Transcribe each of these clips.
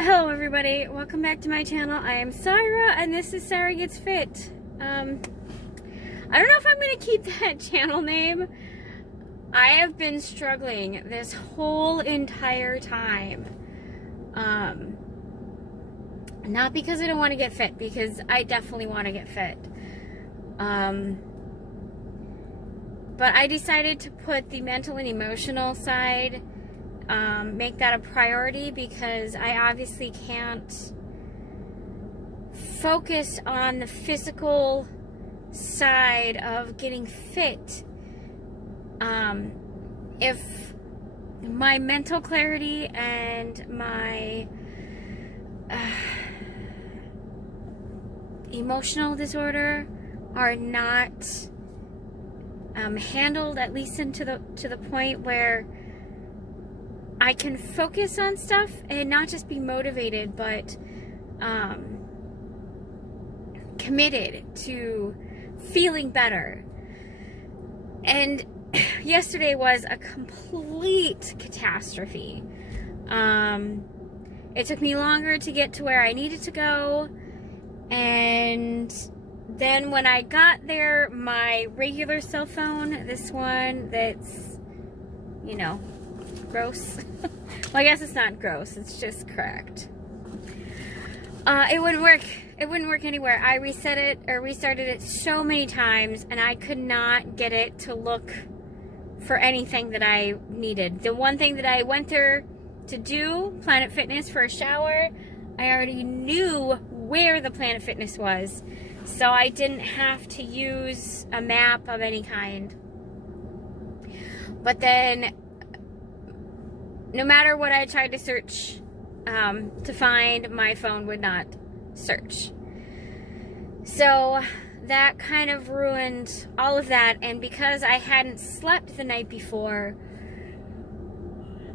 Hello everybody, welcome back to my channel. I am Sarah and this is Sarah Gets Fit. I don't know if I'm going to keep that channel name. I have been struggling this whole entire time. Not because I don't want to get fit, because I definitely want to get fit. But I decided to put the mental and emotional side, make that a priority, because I obviously can't focus on the physical side of getting fit if my mental clarity and my emotional disorder are not handled, at least to the point where I can focus on stuff and not just be motivated, but committed to feeling better. And yesterday was a complete catastrophe. It took me longer to get to where I needed to go, and then when I got there, my regular cell phone, this one that's, you know, gross. Well, I guess it's not gross, it's just cracked. It wouldn't work. It wouldn't work anywhere. I reset it or restarted it so many times, and I could not get it to look for anything that I needed. The one thing that I went there to do, Planet Fitness, for a shower, I already knew where the Planet Fitness was, so I didn't have to use a map of any kind. But then, no matter what I tried to search to find, my phone would not search. So that kind of ruined all of that. And because I hadn't slept the night before,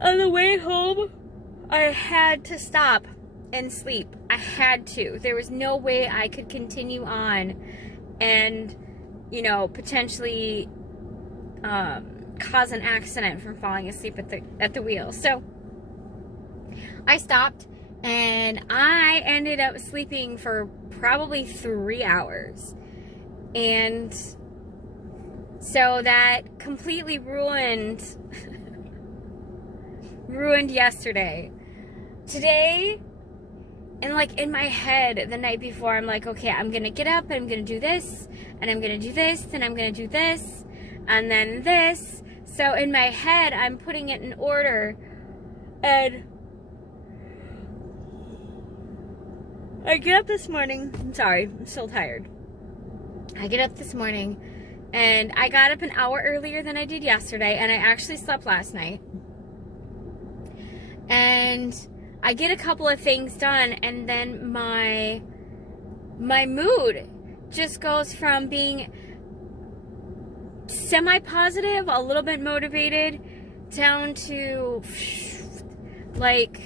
on the way home, I had to stop and sleep. I had to. There was no way I could continue on and, you know, potentially cause an accident from falling asleep at the wheel. So I stopped, and I ended up sleeping for probably 3 hours. And so that completely ruined yesterday. Today, and like in my head the night before, I'm like, okay, I'm gonna get up and I'm gonna do this, and I'm gonna do this, and I'm gonna do this, and then this. So in my head, I'm putting it in order, and I get up this morning. I'm sorry, I'm still tired. I get up this morning, and I got up an hour earlier than I did yesterday, and I actually slept last night. And I get a couple of things done, and then my mood just goes from being semi-positive, a little bit motivated, down to like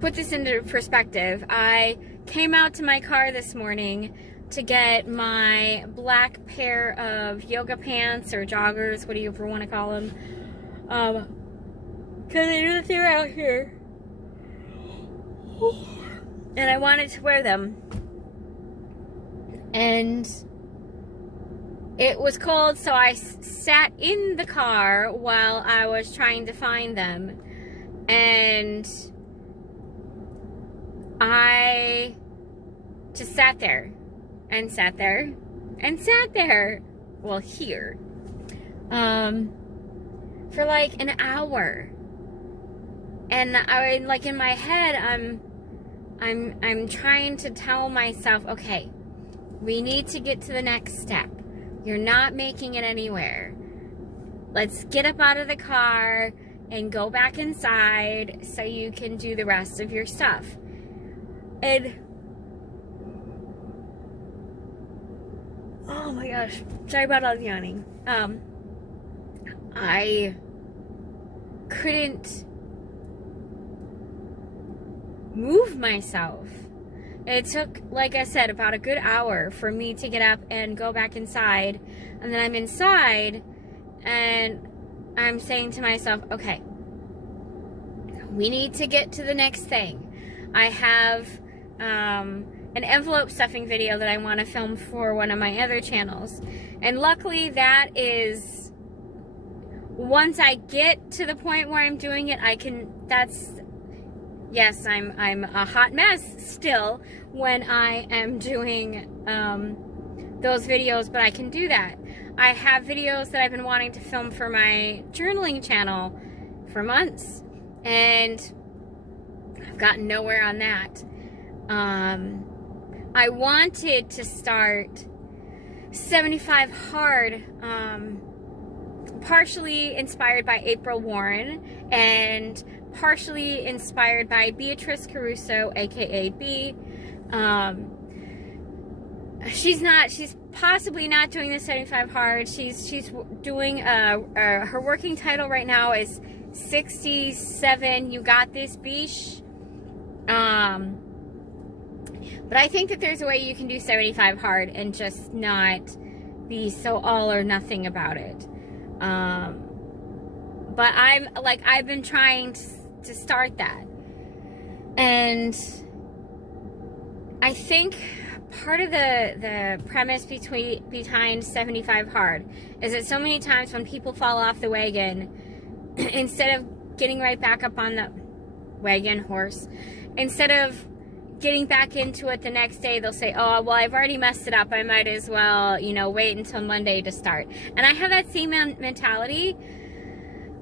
put this into perspective. I came out to my car this morning to get my black pair of yoga pants or joggers, what do you ever want to call them, because I knew that they were out here and I wanted to wear them. And it was cold, so I sat in the car while I was trying to find them, and I just sat there and sat there and sat there, well, here, for like an hour. And I, like, in my head, I'm trying to tell myself, okay, we need to get to the next step. You're not making it anywhere. Let's get up out of the car and go back inside so you can do the rest of your stuff. And oh my gosh, sorry about all the yawning. I couldn't move myself. It took, like I said, about a good hour for me to get up and go back inside. And then I'm inside, and I'm saying to myself, okay, we need to get to the next thing. I have an envelope stuffing video that I want to film for one of my other channels. And luckily that is, once I get to the point where I'm doing it, I can, yes, I'm a hot mess still when I am doing those videos, but I can do that. I have videos that I've been wanting to film for my journaling channel for months, and I've gotten nowhere on that. I wanted to start 75 Hard, partially inspired by April Warren and partially inspired by Beatrice Caruso, aka B. She's possibly not doing the 75 Hard. She's doing her working title right now is 67 You Got This Bish. But I think that there's a way you can do 75 Hard and just not be so all or nothing about it. But I've been trying to start that. And I think part of the premise behind 75 Hard is that so many times when people fall off the wagon, instead of getting right back up on the wagon, horse, instead of getting back into it the next day, they'll say, oh, well, I've already messed it up. I might as well, wait until Monday to start. And I have that same mentality.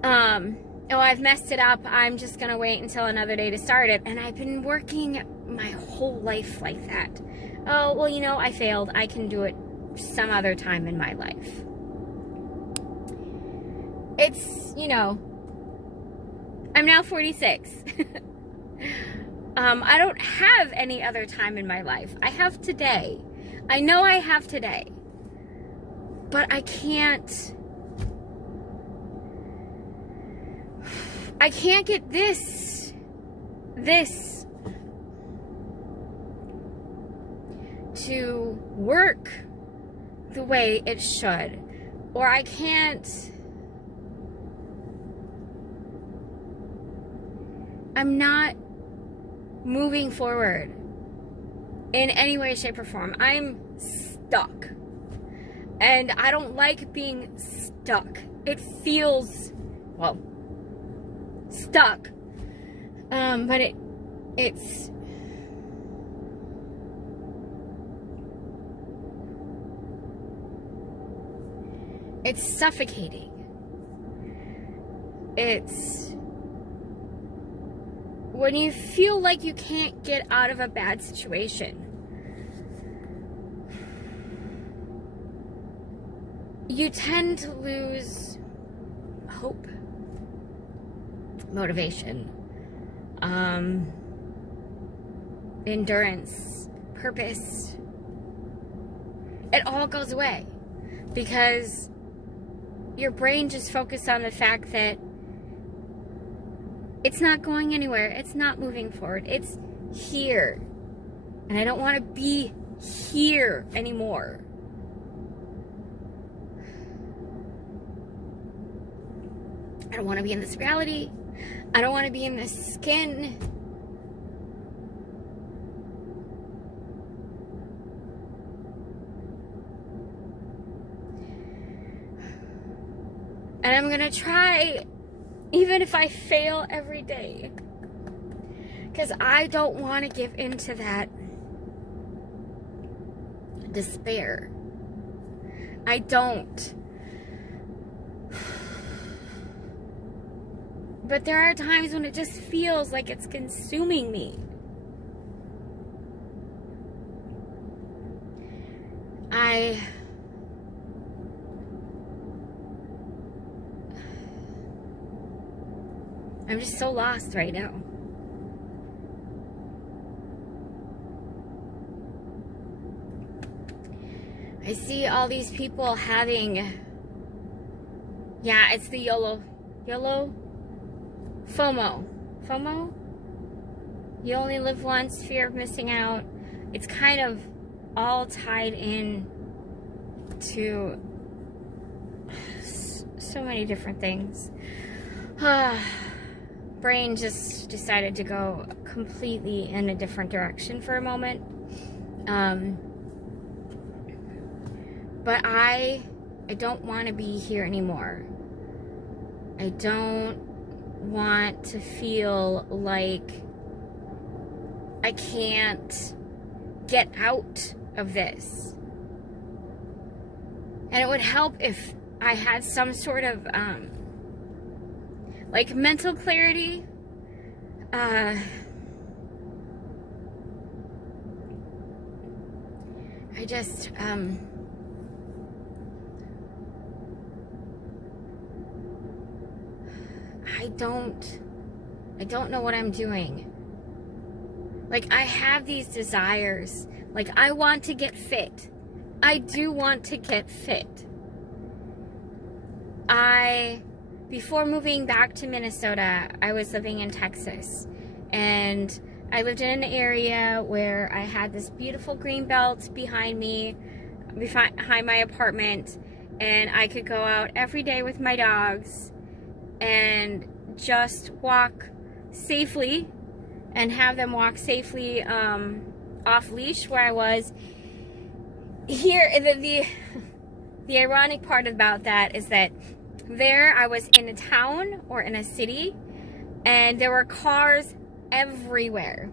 Oh, I've messed it up. I'm just going to wait until another day to start it. And I've been working my whole life like that. Oh, well, I failed. I can do it some other time in my life. It's, I'm now 46. I don't have any other time in my life. I have today. I know I have today. But I can't get this to work the way it should. Or I can't, I'm not moving forward in any way, shape, or form. I'm stuck. And I don't like being stuck. It feels, stuck. But it's suffocating. It's when you feel like you can't get out of a bad situation. You tend to lose hope, motivation, endurance, purpose. It all goes away because your brain just focused on the fact that it's not going anywhere. It's not moving forward. It's here. And I don't want to be here anymore. I don't want to be in this reality. I don't want to be in this skin. And I'm going to try, even if I fail every day, because I don't want to give into that despair. I don't. But there are times when it just feels like it's consuming me. I'm just so lost right now. I see all these people having, it's the YOLO FOMO. You only live once, fear of missing out. It's kind of all tied in to so many different things. Brain just decided to go completely in a different direction for a moment. But I don't want to be here anymore. I don't want to feel like I can't get out of this. And it would help if I had some sort of like mental clarity. I just I don't know what I'm doing. Like, I have these desires. Like, I want to get fit. I do want to get fit. Before moving back to Minnesota, I was living in Texas. And I lived in an area where I had this beautiful green belt behind me, behind my apartment. And I could go out every day with my dogs and just walk safely and have them walk safely off leash where I was. Here, the ironic part about that is that there I was in a town or in a city, and there were cars everywhere.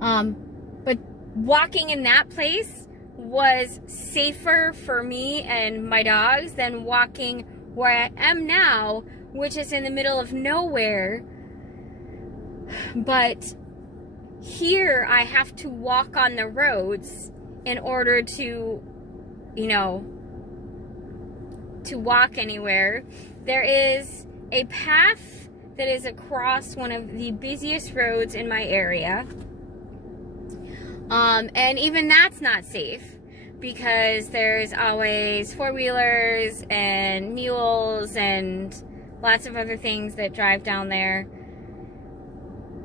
But walking in that place was safer for me and my dogs than walking where I am now, which is in the middle of nowhere. But here I have to walk on the roads in order to, to walk anywhere. There is a path that is across one of the busiest roads in my area. And even that's not safe because there's always four-wheelers and mules and lots of other things that drive down there.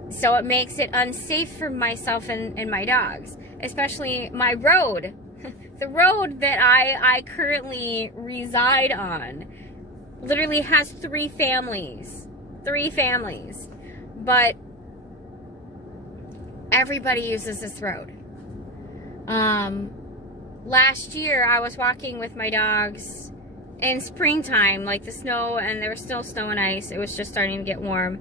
So it makes it unsafe for myself and my dogs, especially my road. The road that I currently reside on literally has three families, but everybody uses this road. Last year I was walking with my dogs in springtime, like the snow, and there was still snow and ice. It was just starting to get warm.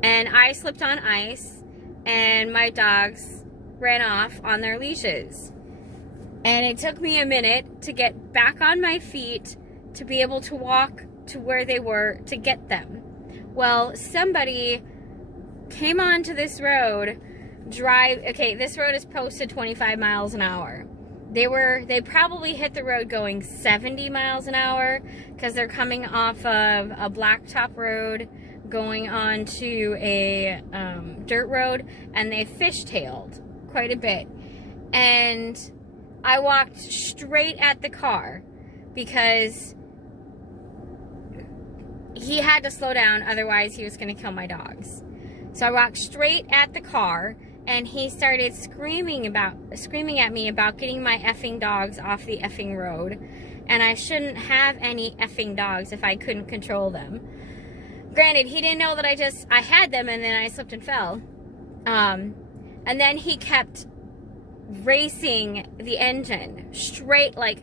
And I slipped on ice, and my dogs ran off on their leashes. And it took me a minute to get back on my feet to be able to walk to where they were to get them. Well, somebody came onto this road, this road is posted 25 miles an hour. They probably hit the road going 70 miles an hour because they're coming off of a blacktop road going on to a dirt road, and they fishtailed quite a bit. And I walked straight at the car because he had to slow down, otherwise he was going to kill my dogs. So I walked straight at the car, and he started screaming at me about getting my effing dogs off the effing road. And I shouldn't have any effing dogs if I couldn't control them. Granted, he didn't know that I had them, and then I slipped and fell. And then he kept racing the engine straight, like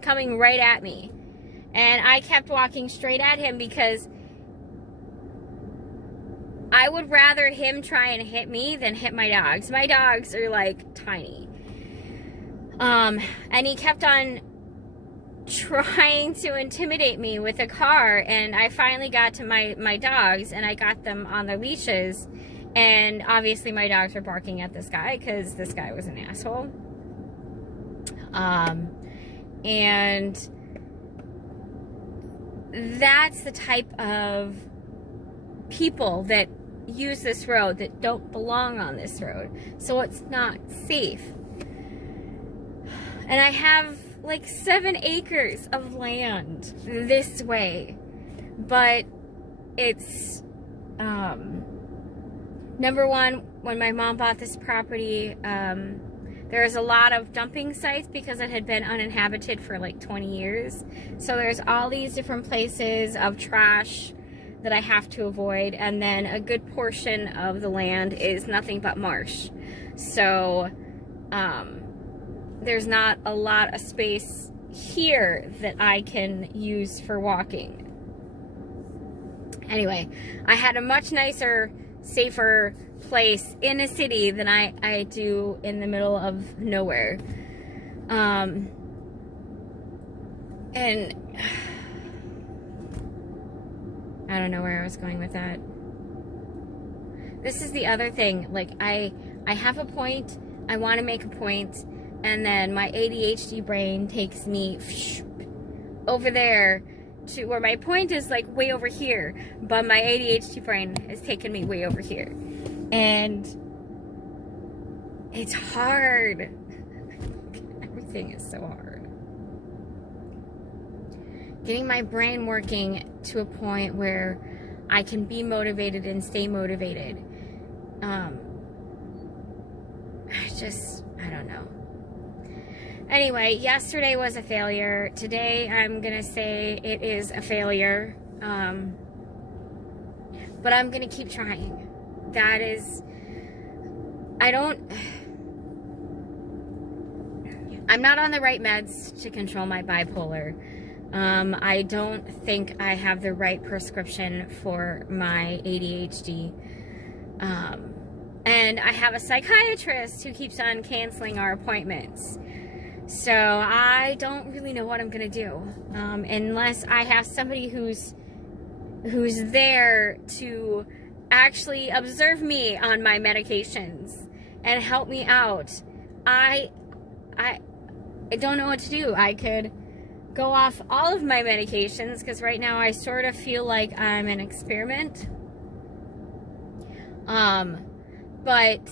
coming right at me. And I kept walking straight at him because I would rather him try and hit me than hit my dogs. My dogs are like tiny. And he kept on trying to intimidate me with a car, and I finally got to my dogs, and I got them on their leashes, and obviously my dogs were barking at this guy because this guy was an asshole. And that's the type of people that use this road that don't belong on this road, so it's not safe. And I have like 7 acres of land this way, but it's number one, when my mom bought this property, There's a lot of dumping sites because it had been uninhabited for like 20 years. So there's all these different places of trash that I have to avoid, and then a good portion of the land is nothing but marsh. So there's not a lot of space here that I can use for walking. Anyway, I had a much nicer, safer place in a city than I do in the middle of nowhere. And I don't know where I was going with that. This is the other thing. Like, I have a point, I want to make a point, and then my ADHD brain takes me over there to where my point is, like, way over here, but my ADHD brain has taken me way over here. And it's hard. Everything is so hard. Getting my brain working to a point where I can be motivated and stay motivated. I don't know. Anyway, yesterday was a failure. Today, I'm going to say it is a failure. But I'm going to keep trying. That is, I'm not on the right meds to control my bipolar. I don't think I have the right prescription for my ADHD. And I have a psychiatrist who keeps on canceling our appointments. So I don't really know what I'm going to do. Unless I have somebody who's there to actually observe me on my medications and help me out. I don't know what to do. I could go off all of my medications because right now I sort of feel like I'm an experiment. But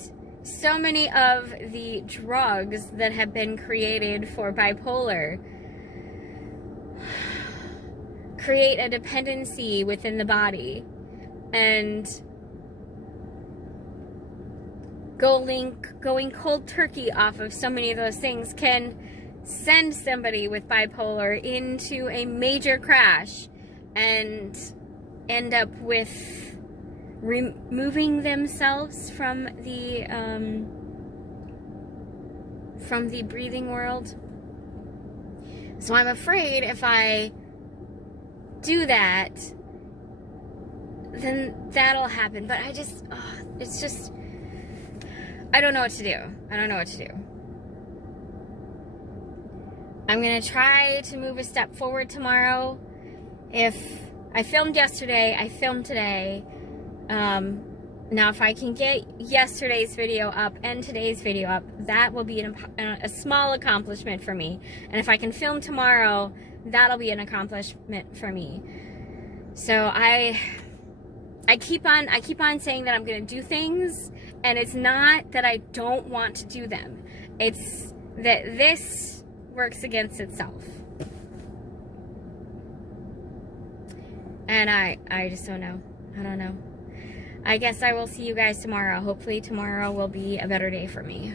so many of the drugs that have been created for bipolar create a dependency within the body, and going cold turkey off of so many of those things can send somebody with bipolar into a major crash and end up with removing themselves from the breathing world. So I'm afraid if I do that, then that'll happen. But it's just, I don't know what to do. I don't know what to do. I'm going to try to move a step forward tomorrow. If I filmed yesterday, I filmed today. Now if I can get yesterday's video up and today's video up, that will be a small accomplishment for me. And if I can film tomorrow, that'll be an accomplishment for me. So I keep on saying that I'm going to do things, and it's not that I don't want to do them. It's that this works against itself. And I just don't know. I don't know. I guess I will see you guys tomorrow. Hopefully tomorrow will be a better day for me.